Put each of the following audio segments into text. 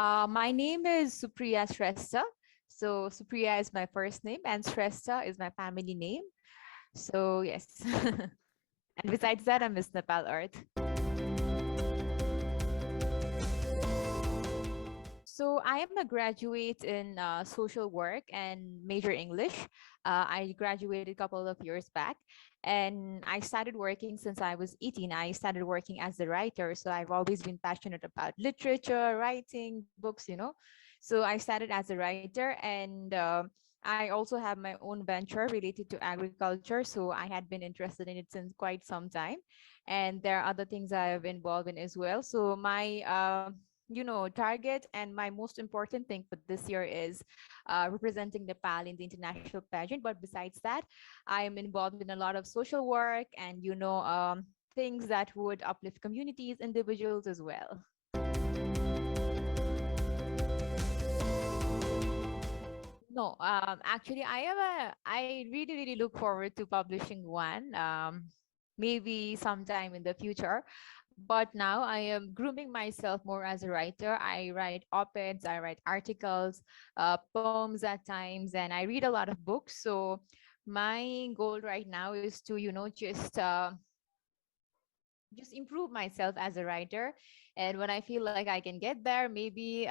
My name is Supriya Shrestha. So Supriya is my first name and Shrestha is my family name. So yes. And besides that, I'm Miss Nepal Earth. So I am a graduate in social work and major English. I graduated a couple of years back, and I started working since I was 18. I started working as a writer, so I've always been passionate about literature, writing, books. So I started as a writer, and I also have my own venture related to agriculture. So I had been interested in it since quite some time, and there are other things I have involved in as well. So my target and my most important thing for this year is representing Nepal in the international pageant. But besides that, I am involved in a lot of social work and things that would uplift communities, individuals as well. No, actually, I really, really look forward to publishing one, maybe sometime in the future. But now I am grooming myself more as a writer. I write op-eds, I write articles, poems at times, and I read a lot of books. So my goal right now is to, just improve myself as a writer. And when I feel like I can get there, maybe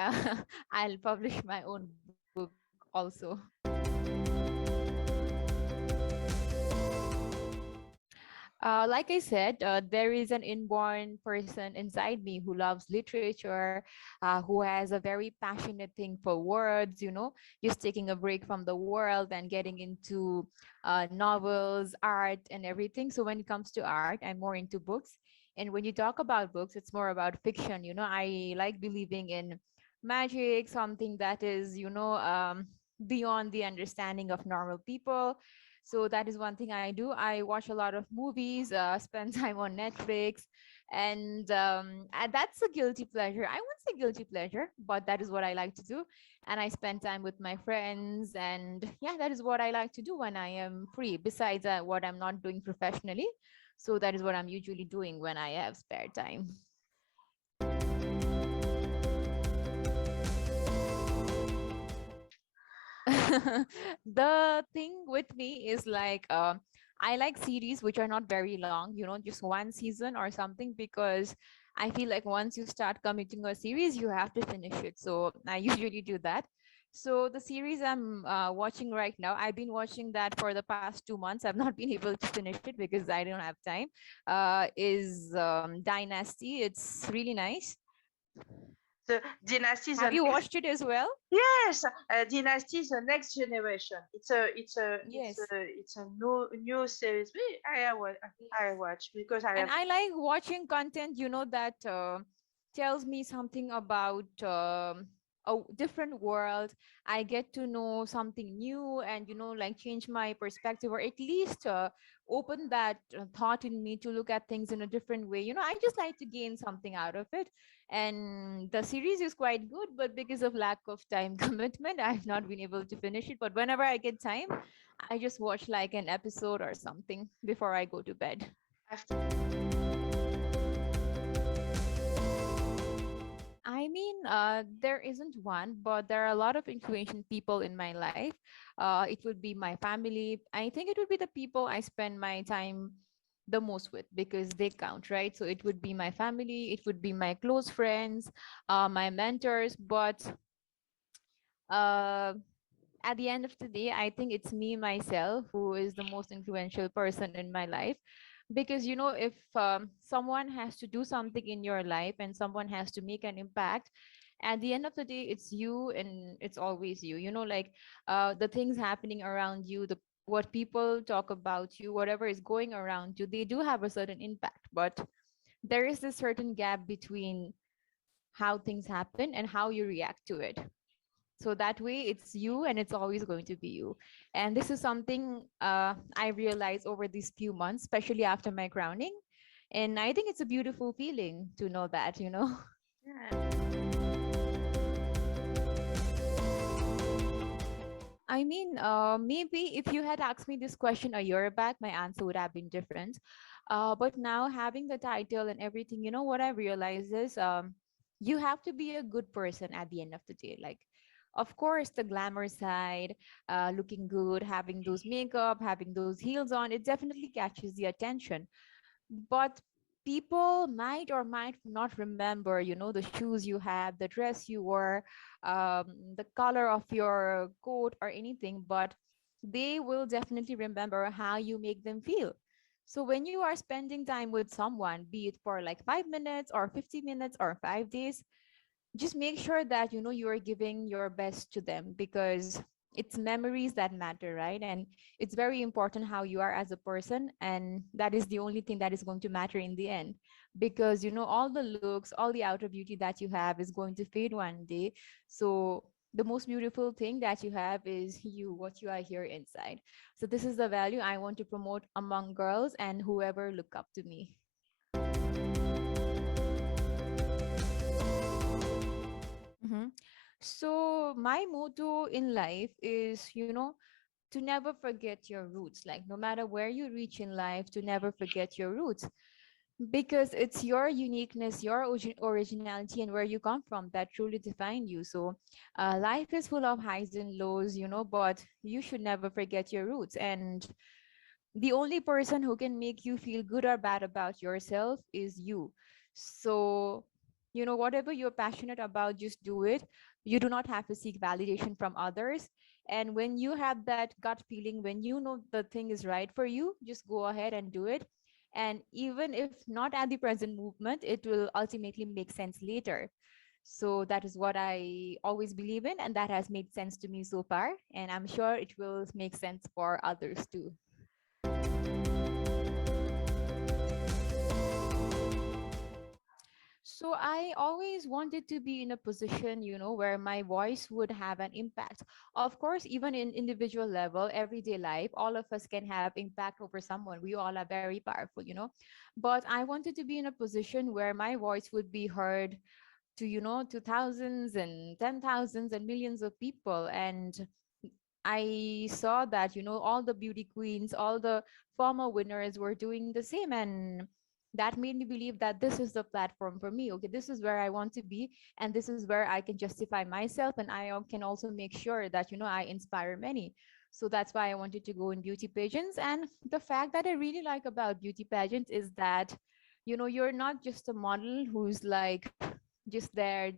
I'll publish my own book also. Like I said, there is an inborn person inside me who loves literature, who has a very passionate thing for words, just taking a break from the world and getting into novels, art, and everything. So when it comes to art, I'm more into books. And when you talk about books, it's more about fiction. I like believing in magic, something that is, beyond the understanding of normal people. So that is one thing I do. I watch a lot of movies, spend time on Netflix, and that's a guilty pleasure. I won't say guilty pleasure, but that is what I like to do. And I spend time with my friends, and yeah, that is what I like to do when I am free. Besides what I'm not doing professionally, so that is what I'm usually doing when I have spare time. The thing with me is like I like series which are not very long, just one season or something, because I feel like once you start committing a series, you have to finish it. So I usually do that. So the series I'm watching right now, I've been watching that for the past 2 months. I've not been able to finish it because I don't have time. Is Dynasty. It's really nice. The Dynasty is Have the you next. watched it as well? Yes, Dynasty is the next generation. Yes. It's a new series. I watch because I And have. I like watching content, that tells me something about a different world. I get to know something new and, like change my perspective, or at least open that thought in me to look at things in a different way. I just like to gain something out of it. And the series is quite good, but because of lack of time commitment, I've not been able to finish it. But whenever I get time, I just watch like an episode or something before I go to bed. I mean, there isn't one, but there are a lot of influential people in my life. It would be my family. I think it would be the people I spend my time the most with because they count, right? So it would be my family, it would be my close friends, my mentors. But uh, at the end of the day, I think it's me myself who is the most influential person in my life. Because, if someone has to do something in your life and someone has to make an impact, at the end of the day, it's you and it's always you. Like the things happening around you, the what people talk about you, whatever is going around you, they do have a certain impact. But there is this certain gap between how things happen and how you react to it. So that way it's you and it's always going to be you. And this is something I realized over these few months, especially after my crowning. And I think it's a beautiful feeling to know that. Yeah. I mean, maybe if you had asked me this question a year back, my answer would have been different. But now having the title and everything, what I realized is you have to be a good person at the end of the day. Like, of course, the glamour side, looking good, having those makeup, having those heels on, it definitely catches the attention. But people might or might not remember, the shoes you have, the dress you wore, the color of your coat or anything, but they will definitely remember how you make them feel. So when you are spending time with someone, be it for like 5 minutes or 50 minutes or 5 days, just make sure that you are giving your best to them, because it's memories that matter, right? And it's very important how you are as a person, and that is the only thing that is going to matter in the end, because all the looks, all the outer beauty that you have is going to fade one day. So the most beautiful thing that you have is you, what you are here inside. So this is the value I want to promote among girls and whoever look up to me. Mhm. So my motto in life is, to never forget your roots. Like no matter where you reach in life, to never forget your roots, because it's your uniqueness, your originality, and where you come from that truly define you. So life is full of highs and lows, but you should never forget your roots. And the only person who can make you feel good or bad about yourself is you. So, whatever you're passionate about, just do it. You do not have to seek validation from others. And when you have that gut feeling, when you know the thing is right for you, just go ahead and do it. And even if not at the present movement, it will ultimately make sense later. So that is what I always believe in, and that has made sense to me so far. And I'm sure it will make sense for others too. So I always wanted to be in a position, where my voice would have an impact. Of course, even in individual level, everyday life, all of us can have impact over someone. We all are very powerful. But I wanted to be in a position where my voice would be heard to thousands and 10,000s and millions of people. And I saw that, all the beauty queens, all the former winners were doing the same. And that made me believe that this is the platform for me. Okay, this is where I want to be. And this is where I can justify myself. And I can also make sure that, I inspire many. So that's why I wanted to go in beauty pageants. And the fact that I really like about beauty pageants is that, you're not just a model who's like just there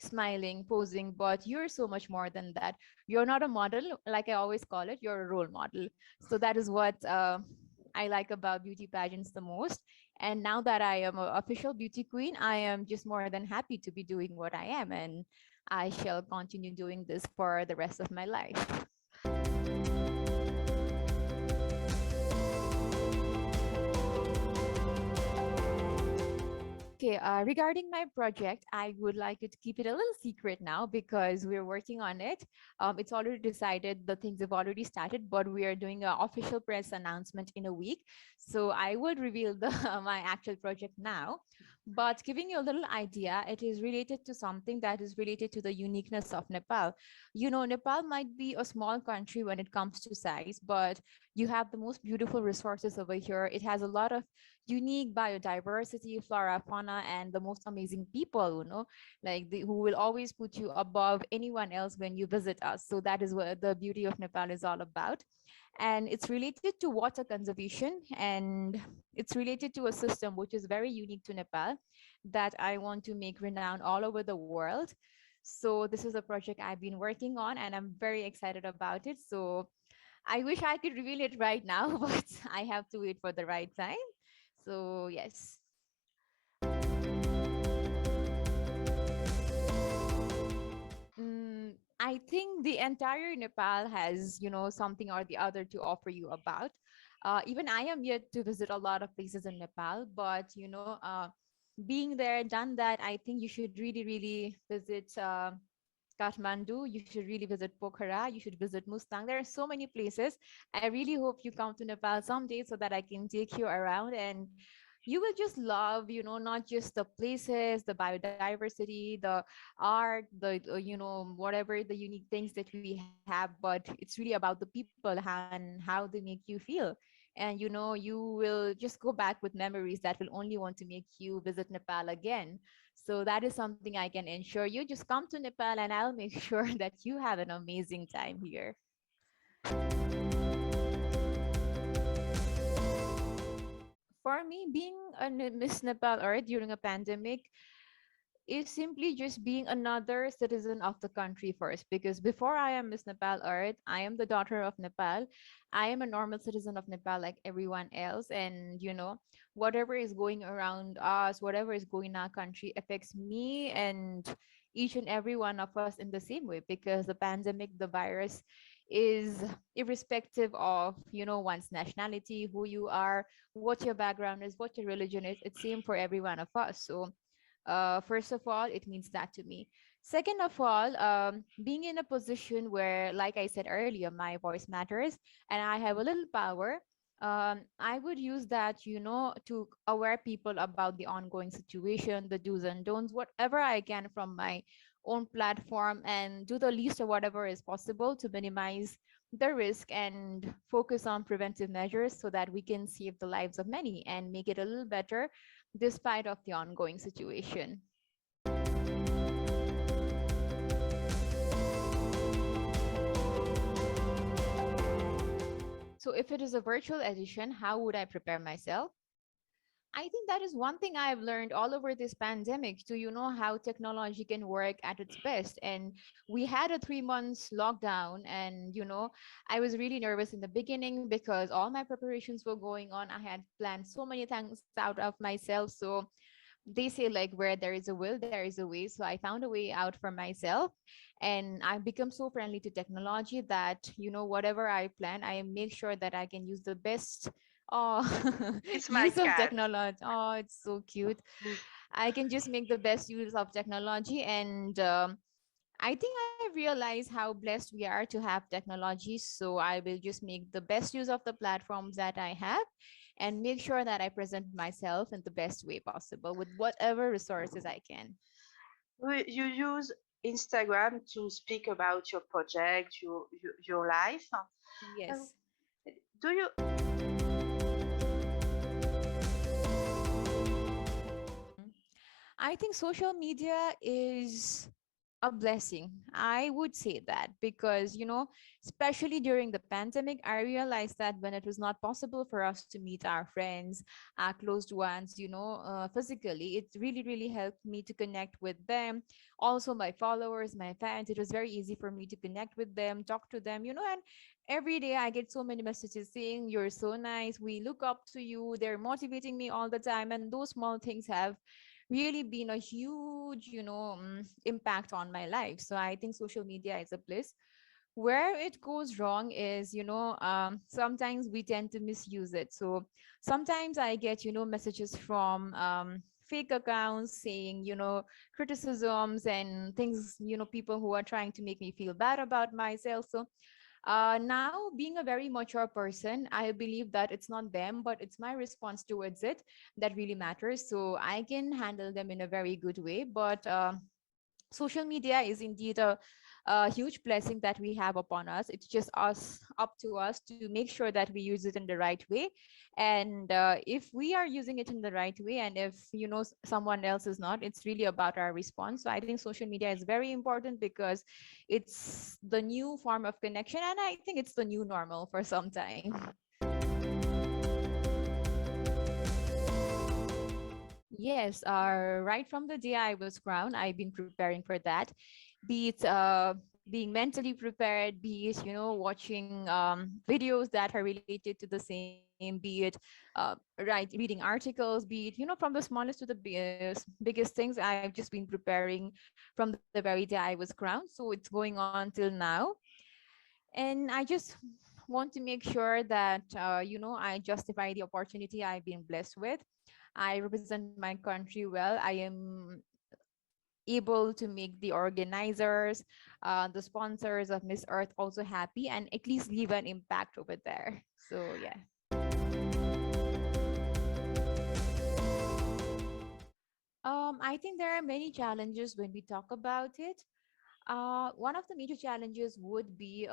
smiling, posing, but you're so much more than that. You're not a model, like I always call it, you're a role model. So that is what I like about beauty pageants the most. And now that I am an official beauty queen, I am just more than happy to be doing what I am. And I shall continue doing this for the rest of my life. Okay, regarding my project, I would like you to keep it a little secret now because we're working on it. It's already decided, the things have already started, but we are doing an official press announcement in a week. So I would reveal the my actual project now. But giving you a little idea, it is related to something that is related to the uniqueness of Nepal. Nepal might be a small country when it comes to size, but you have the most beautiful resources over here. It has a lot of unique biodiversity, flora, fauna, and the most amazing people, like who will always put you above anyone else when you visit us. So that is what the beauty of Nepal is all about. And it's related to water conservation, and it's related to a system which is very unique to Nepal that I want to make renowned all over the world. So this is a project I've been working on, and I'm very excited about it. So I wish I could reveal it right now, but I have to wait for the right time. So yes. I think the entire Nepal has, something or the other to offer you about. Even I am yet to visit a lot of places in Nepal, but being there, done that, I think you should really, really visit Kathmandu. You should really visit Pokhara. You should visit Mustang. There are so many places. I really hope you come to Nepal someday so that I can take you around, and you will just love, not just the places, the biodiversity, the art, the, whatever the unique things that we have, but it's really about the people and how they make you feel. And, you will just go back with memories that will only want to make you visit Nepal again. So that is something I can ensure you. Just come to Nepal and I'll make sure that you have an amazing time here. For me, being a Miss Nepal Earth during a pandemic is simply just being another citizen of the country first. Because before I am Miss Nepal Earth, I am the daughter of Nepal. I am a normal citizen of Nepal like everyone else. And, whatever is going around us, whatever is going in our country affects me and each and every one of us in the same way, because the pandemic, the virus is irrespective of one's nationality, who you are, what your background is, what your religion is. It's same for every one of us. So first of all, it means that to me. Second of all, being in a position where, like I said earlier, my voice matters and I have a little power, I would use that, to aware people about the ongoing situation, the do's and don'ts, whatever I can from my own platform, and do the least of whatever is possible to minimize the risk and focus on preventive measures so that we can save the lives of many and make it a little better despite of the ongoing situation. So if it is a virtual edition, how would I prepare myself? I think that is one thing I've learned all over this pandemic, to how technology can work at its best. And we had a 3 months lockdown, and I was really nervous in the beginning because all my preparations were going on. I had planned so many things out of myself. So they say, like, where there is a will there is a way. So I found a way out for myself, and I've become so friendly to technology that whatever I plan, I make sure that I can use the best oh It's my use of cat. technology. Oh, it's so cute. I can just make the best use of technology. And I think I realize how blessed we are to have technology. So I will just make the best use of the platforms that I have and make sure that I present myself in the best way possible with whatever resources I can. You use Instagram to speak about your project, your life. Uh, Yes. Do you? I think social media is a blessing. I would say that because, especially during the pandemic, I realized that when it was not possible for us to meet our friends, our closed ones, physically, it really, really helped me to connect with them. Also, my followers, my fans, it was very easy for me to connect with them, talk to them, and every day I get so many messages saying, "You're so nice. We look up to you." They're motivating me all the time. And those small things have really been a huge impact on my life. So I think social media is a bliss. Where it goes wrong is, sometimes we tend to misuse it. So sometimes I get messages from fake accounts saying criticisms and things, people who are trying to make me feel bad about myself. So now, being a very mature person, I believe that it's not them, but it's my response towards it that really matters. So I can handle them in a very good way. But social media is indeed a huge blessing that we have upon us. It's just up to us to make sure that we use it in the right way. And if we are using it in the right way, and if someone else is not, it's really about our response. So I think social media is very important because it's the new form of connection, and I think it's the new normal for some time. Yes, right from the day I was crowned, I've been preparing for that. Be it being mentally prepared, be it watching videos that are related to the same, be it reading articles, be it from the smallest to the biggest things. I've just been preparing from the very day I was crowned, so it's going on till now. And I just want to make sure that I justify the opportunity I've been blessed with. I represent my country well. I am able to make the organizers, the sponsors of Miss Earth also happy and at least leave an impact over there. So yeah. I think there are many challenges when we talk about it. One of the major challenges would be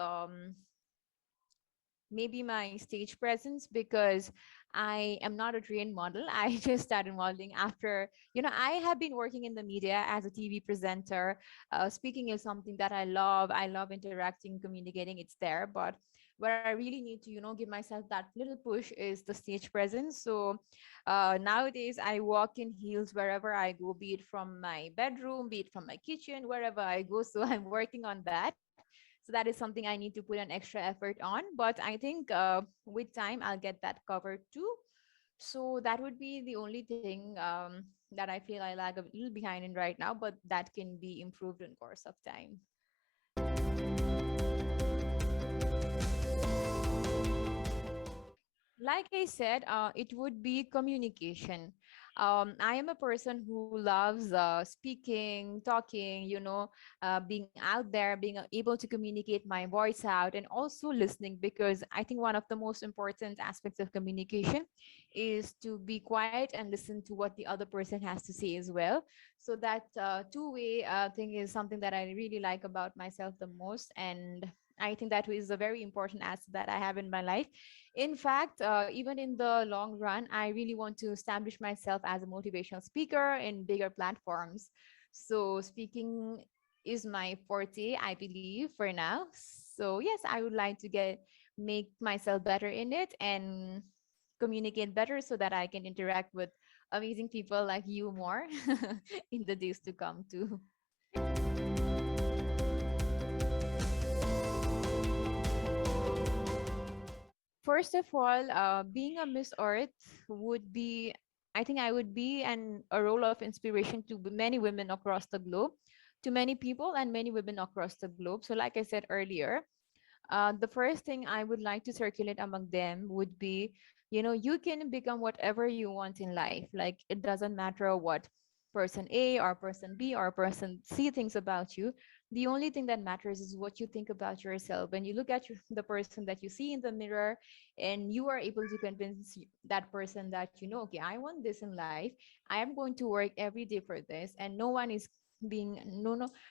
maybe my stage presence, because I am not a trained model. I just started modeling after, I have been working in the media as a TV presenter. Speaking is something that I love. I love interacting, communicating. It's there. But where I really need to, give myself that little push is the stage presence. So nowadays, I walk in heels wherever I go, be it from my bedroom, be it from my kitchen, wherever I go. So I'm working on that. So that is something I need to put an extra effort on. But I think with time, I'll get that covered too. So that would be the only thing that I feel I lag a little behind in right now, but that can be improved in course of time. Like I said, it would be communication. I am a person who loves speaking, talking, being out there, being able to communicate my voice out, and also listening, because I think one of the most important aspects of communication is to be quiet and listen to what the other person has to say as well. So that two-way thing is something that I really like about myself the most. And I think that is a very important asset that I have in my life. In fact, even in the long run, I really want to establish myself as a motivational speaker in bigger platforms. So, speaking is my forte, I believe, for now. So, yes, I would like to make myself better in it and communicate better so that I can interact with amazing people like you more in the days to come, too. First of all, being a Miss Earth would be, I think I would be a role of inspiration to many women across the globe, to many people and many women across the globe. So, like I said earlier, the first thing I would like to circulate among them would be, you can become whatever you want in life. Like, it doesn't matter what person A or person B or person C thinks about you. The only thing that matters is what you think about yourself. When you look at the person that you see in the mirror, and you are able to convince that person that, okay, I want this in life. I am going to work every day for this, and no one is being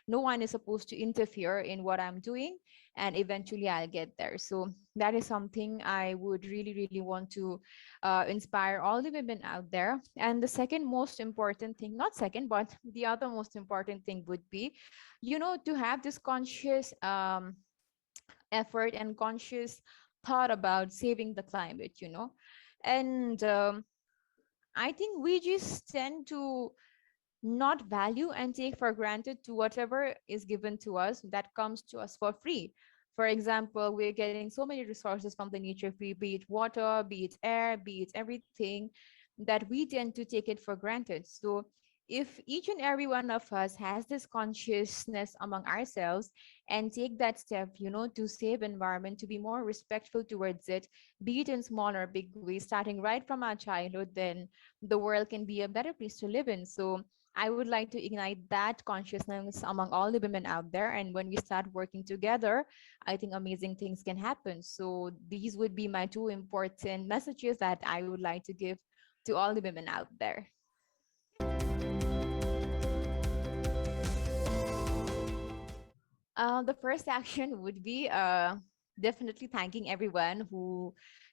no one is supposed to interfere in what I'm doing, and eventually I'll get there. So that is something I would really, really want to inspire all the women out there. And the second most important thing, not second, but the other most important thing would be, to have this conscious effort and conscious thought about saving the climate, And I think we just tend to not value and take for granted to whatever is given to us that comes to us for free. For example, we're getting so many resources from the nature free, be it water, be it air, be it everything, that we tend to take it for granted. So if each and every one of us has this consciousness among ourselves and take that step, to save environment, to be more respectful towards it, be it in small or big ways, starting right from our childhood, then the world can be a better place to live in. So I would like to ignite that consciousness among all the women out there. And when we start working together, I think amazing things can happen. So these would be my two important messages that I would like to give to all the women out there. The first action would be definitely thanking everyone who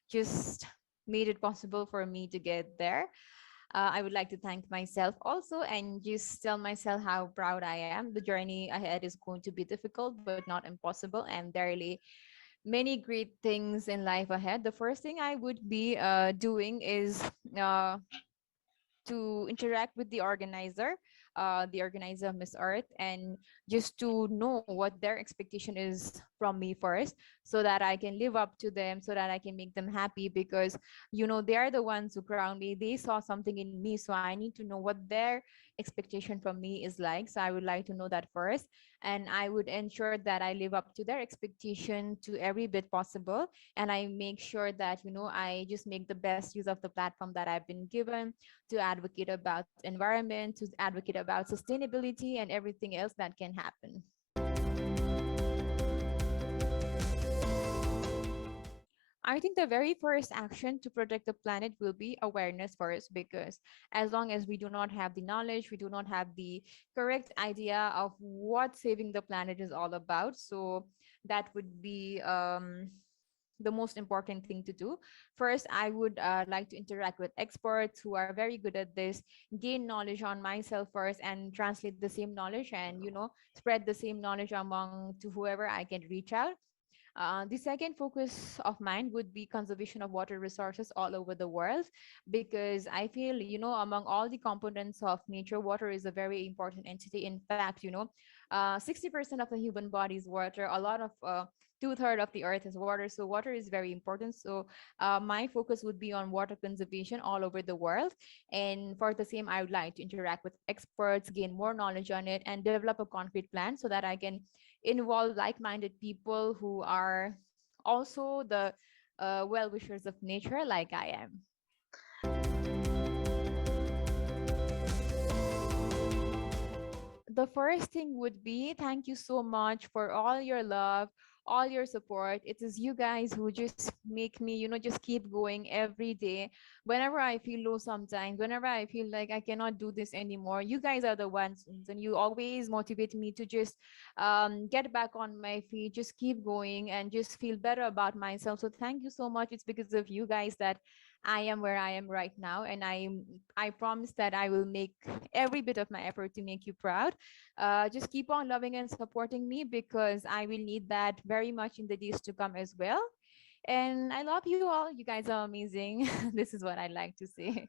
just made it possible for me to get there. I would like to thank myself also and just tell myself how proud I am. The journey ahead is going to be difficult, but not impossible, and there are really many great things in life ahead. The first thing I would be doing is uh, to interact with the organizer of Miss Earth, and just to know what their expectation is from me first, so that I can live up to them, so that I can make them happy, because they are the ones who crowned me. They saw something in me, so I need to know what their expectation from me is like. So I would like to know that first, and I would ensure that I live up to their expectation to every bit possible, and I make sure that I just make the best use of the platform that I've been given to advocate about environment, to advocate about sustainability and everything else that can happen. I think the very first action to protect the planet will be awareness first, because as long as we do not have the knowledge, we do not have the correct idea of what saving the planet is all about. So that would be the most important thing to do. First, I would like to interact with experts who are very good at this, gain knowledge on myself first, and translate the same knowledge, and spread the same knowledge among to whoever I can reach out. The second focus of mine would be conservation of water resources all over the world, because I feel, among all the components of nature, water is a very important entity. In fact, 60% of the human body is water. A lot of two-thirds of the earth is water, so water is very important. So my focus would be on water conservation all over the world. And for the same, I would like to interact with experts, gain more knowledge on it, and develop a concrete plan so that I can involve like-minded people who are also the well-wishers of nature, like I am. The first thing would be thank you so much for all your love, all your support. It is you guys who just make me, just keep going every day. Whenever I feel low sometimes, whenever I feel like I cannot do this anymore, you guys are the ones, and you always motivate me to just get back on my feet, just keep going, and just feel better about myself. So thank you so much. It's because of you guys that I am where I am right now, and I promise that I will make every bit of my effort to make you proud. Just keep on loving and supporting me, because I will need that very much in the days to come as well. And I love you all. You guys are amazing. This is what I like to say.